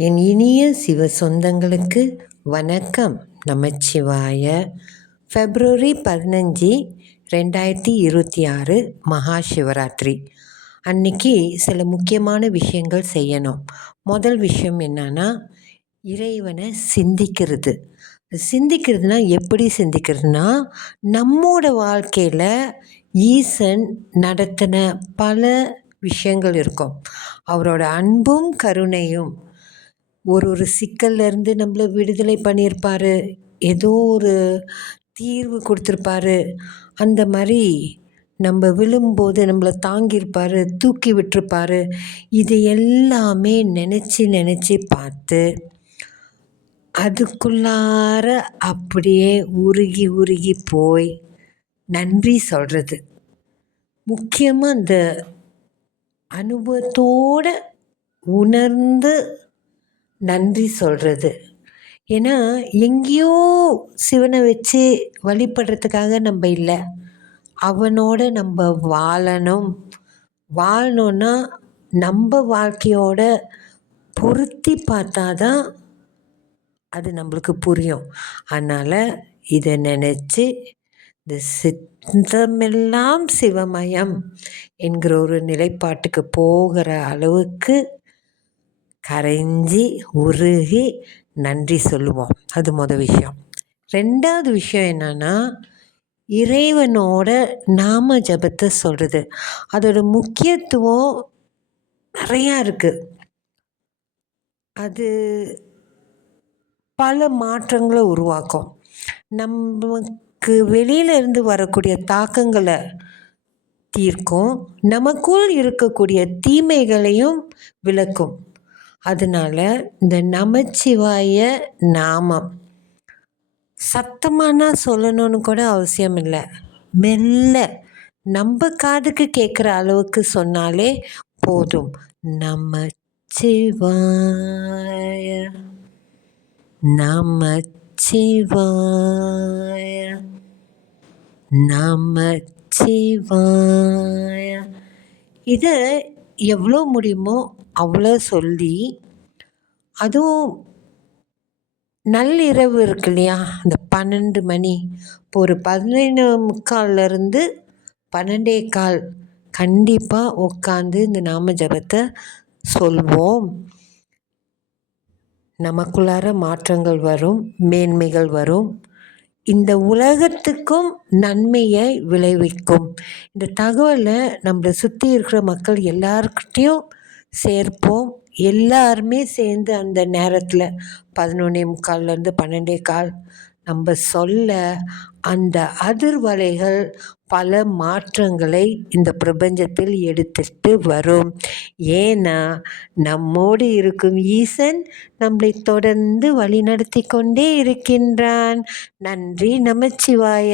என் இனிய சிவ சொந்தங்களுக்கு வணக்கம். நமச்சிவாய. February 15, 2026 மகா சிவராத்திரி அன்னைக்கு சில முக்கியமான விஷயங்கள் செய்யணும். முதல் விஷயம் என்னன்னா, இறைவனை சிந்திக்கிறது. சிந்திக்கிறதுனா எப்படி சிந்திக்கிறதுனா, நம்மோட வாழ்க்கையில் ஈசன் நடத்தின பல விஷயங்கள் இருக்கும். அவரோட அன்பும் கருணையும் ஒரு சிக்கல்லேருந்து நம்மளை விடுதலை பண்ணியிருப்பார், ஏதோ ஒரு தீர்வு கொடுத்துருப்பாரு. அந்த மாதிரி நம்ம விழும்போது நம்மளை தாங்கியிருப்பார், தூக்கி விட்டுருப்பாரு. இது எல்லாமே நினச்சி பார்த்து அதுக்குள்ளார அப்படியே உருகி போய் நன்றி சொல்கிறது. முக்கியமாக அந்த அனுபவத்தோடு உணர்ந்து நன்றி சொல்கிறது. ஏன்னா எங்கேயோ சிவனை வச்சு வழிபடுறதுக்காக நம்ம இல்லை, அவனோட நம்ம வாழணும்னா நம்ம வாழ்க்கையோட பொருத்தி பார்த்தா தான் அது நம்மளுக்கு புரியும். அதனால் இதை நினச்சி இந்த சித்தமெல்லாம் சிவமயம் என்கிற ஒரு நிலைப்பாட்டுக்கு போகிற அளவுக்கு கரைஞ்சி உருகி நன்றி சொல்லுவோம். அது மொதல் விஷயம். ரெண்டாவது விஷயம் என்னென்னா, இறைவனோட நாம ஜபத்தை சொல்கிறது. அதோட முக்கியத்துவம் நிறையா இருக்குது. அது பல மாற்றங்களை உருவாக்கும். நமக்கு வெளியிலேருந்து வரக்கூடிய தாக்கங்களை தீர்க்கும், நமக்குள் இருக்கக்கூடிய தீமைகளையும் விளக்கும். அதனால் இந்த நமச்சிவாய நாமம் சத்தமானா சொல்லணும்னு கூட அவசியம் இல்லை, மெல்ல நம்ம காதுக்கு கேட்குற அளவுக்கு சொன்னாலே போதும். நமச்சிவாய நமச்சிவாய நமச்சிவாய. இதை எவ்வளோ முடியுமோ அவ்வளோ சொல்லி, அதுவும் நள்ளிரவு இருக்கு இல்லையா, இந்த 12 மணி, இப்போ ஒரு 11:45 12:15 கண்டிப்பாக உட்காந்து இந்த நாம ஜபத்தை சொல்வோம். நமக்குள்ளார மாற்றங்கள் வரும், மேன்மைகள் வரும், இந்த உலகத்துக்கும் நன்மையை விளைவிக்கும். இந்த தகவலை நம்மளை சுற்றி இருக்கிற மக்கள் எல்லாருக்கிட்டையும் சேர்ப்போம். எல்லாருமே சேர்ந்து அந்த நேரத்தில் 11:45 12:15 நம்ம சொல்ல, அந்த அதிர்வலைகள் பல மாற்றங்களை இந்த பிரபஞ்சத்தில் எடுத்துட்டு வரும். ஏன்னா நம்மோடு இருக்கும் ஈசன் நம்மளை தொடர்ந்து வழிநடத்தி கொண்டே இருக்கின்றான். நன்றி. நமச்சிவாய.